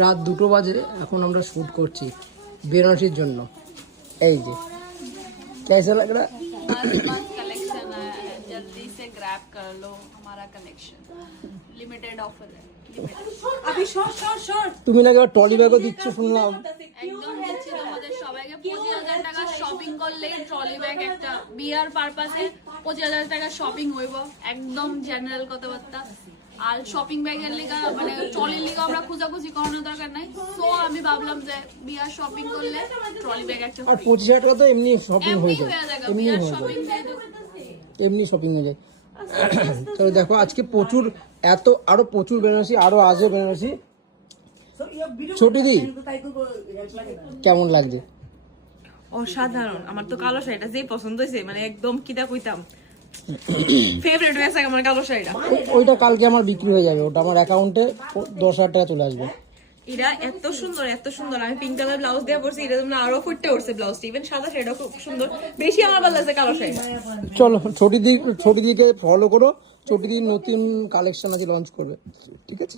রাত 2টো বাজে, এখন আমরা শ্যুট করছি বেনারসির জন্য। এই যে कैसा लग रहा है? मस्त कलेक्शन है, जल्दी से ग्रैब कर लो हमारा कलेक्शन, लिमिटेड ऑफर है। अभी शॉर्ट তুমি নাকি আবার ট্রলি ব্যাগও দিচ্ছ শুনলাম। একদম দিচ্ছি তোমাদের সবাইকে। 25,000 টাকা শপিং করলে ট্রলি ব্যাগ একটা বিয়ার পারপাসে 25,000 টাকা শপিং হইব, একদম জেনারেল কথাবার্তা। আর শপিং ব্যাগের লিগা মানে ট্রলির লিগা আমরা খোঁজাখুঁজি করানোর দরকার নাই। সো আমি ভাবলাম যে বিয়ার শপিং করলে ট্রলি ব্যাগ একটা আর 25,000 টাকা তো এমনি শপিং হয়ে যায়, এমনি বিয়ার হয়ে শপিং যায়, এমনি শপিং হয়ে যায়। তো দেখো আজকে প্রচুর, এত আরো প্রচুর বেনারসি, আরো আসবে বেনারসি। ছোটি দি কেমন লাগছে? অসাধারণ। আমার তো কালো শাড়িটা যেই পছন্দ হয়েছে, মানে একদম কিটা কইতাম ফেভারিট হয়েছে আমার কালো শাড়িটা। ওইটা কালকে আমার বিক্রি হয়ে যাবে, ওটা আমার অ্যাকাউন্টে 10,000 টাকা চলে আসবে। এরা এত সুন্দর এত সুন্দর। আমি পিঙ্ক কালার ব্লাউজ দিয়ে পরছি, এটা তোমরা আরো ফুটতে উঠছে ব্লাউজটা। ইভেন সাদা শাড়িটা খুব সুন্দর, বেশি আমার ভালো লাগছে কালো শাড়িটা। চলো ছোটি দিকে ফলো করো, ছোটি দি নতুন কালেকশন আছে লঞ্চ করবে, ঠিক আছে?